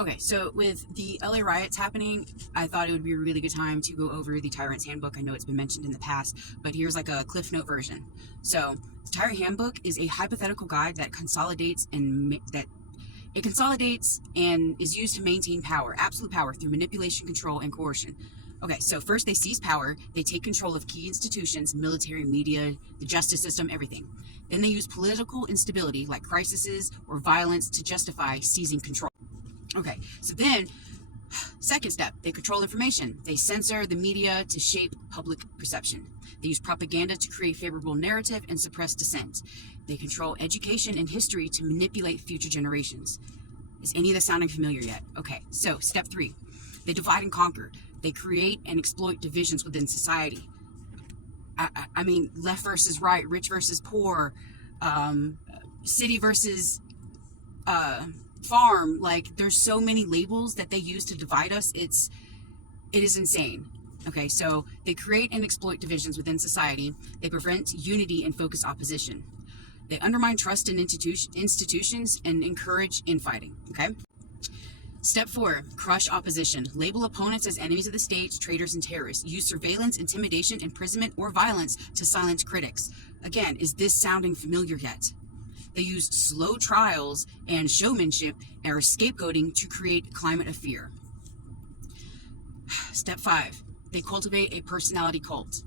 Okay, so with the LA riots happening, I thought it would be a really good time to go over the Tyrants Handbook. I know it's been mentioned in the past, but here's like a Cliff Note version. So, the Tyrant Handbook is a hypothetical guide that consolidates and is used to maintain power, absolute power, through manipulation, control, and coercion. Okay, so first they seize power, they take control of key institutions, military, media, the justice system, everything. Then they use political instability, like crises or violence, to justify seizing control. Okay, so then, second step, they control information. They censor the media to shape public perception. They use propaganda to create favorable narrative and suppress dissent. They control education and history to manipulate future generations. Is any of this sounding familiar yet? Okay, so step 3, they divide and conquer. They create and exploit divisions within society. I mean, left versus right, rich versus poor, city versus farm. Like, there's so many labels that they use to divide us. It is insane. Okay, so they create and exploit divisions within society. They prevent unity and focus opposition. They undermine trust in institutions and encourage infighting. Okay. Step 4, crush opposition. Label opponents as enemies of the state, traitors, and terrorists. Use surveillance, intimidation, imprisonment, or violence to silence critics. Again, is this sounding familiar yet? They use slow trials and showmanship or scapegoating to create a climate of fear. Step 5, they cultivate a personality cult.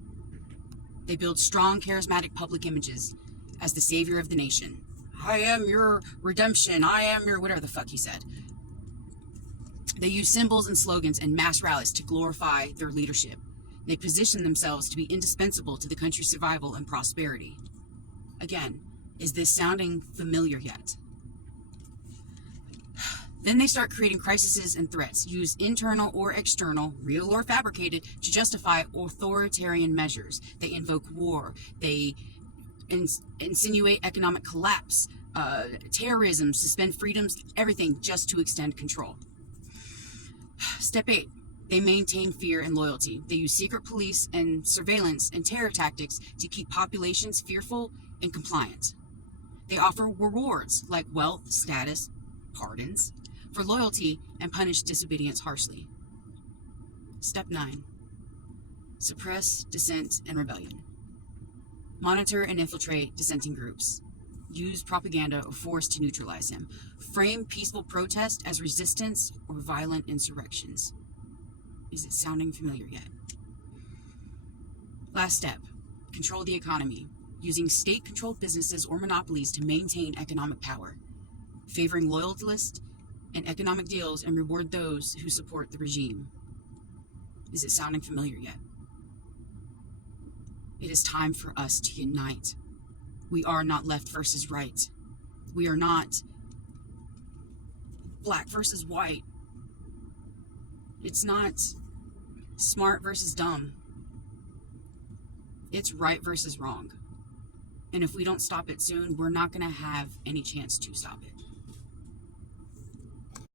They build strong, charismatic public images as the savior of the nation. I am your redemption. I am your whatever the fuck he said. They use symbols and slogans and mass rallies to glorify their leadership. They position themselves to be indispensable to the country's survival and prosperity. Again, is this sounding familiar yet? Then they start creating crises and threats, use internal or external, real or fabricated, to justify authoritarian measures. They invoke war. They insinuate economic collapse, terrorism, suspend freedoms, everything just to extend control. Step 8, they maintain fear and loyalty. They use secret police and surveillance and terror tactics to keep populations fearful and compliant. They offer rewards like wealth, status, pardons for loyalty, and punish disobedience harshly. Step 9, suppress dissent and rebellion. Monitor and infiltrate dissenting groups. Use propaganda or force to neutralize them. Frame peaceful protest as resistance or violent insurrections. Is it sounding familiar yet? Last step, control the economy, using state-controlled businesses or monopolies to maintain economic power, favoring loyalists and economic deals, and reward those who support the regime. Is it sounding familiar yet? It is time for us to unite. We are not left versus right. We are not black versus white. It's not smart versus dumb. It's right versus wrong. And if we don't stop it soon, we're not going to have any chance to stop it.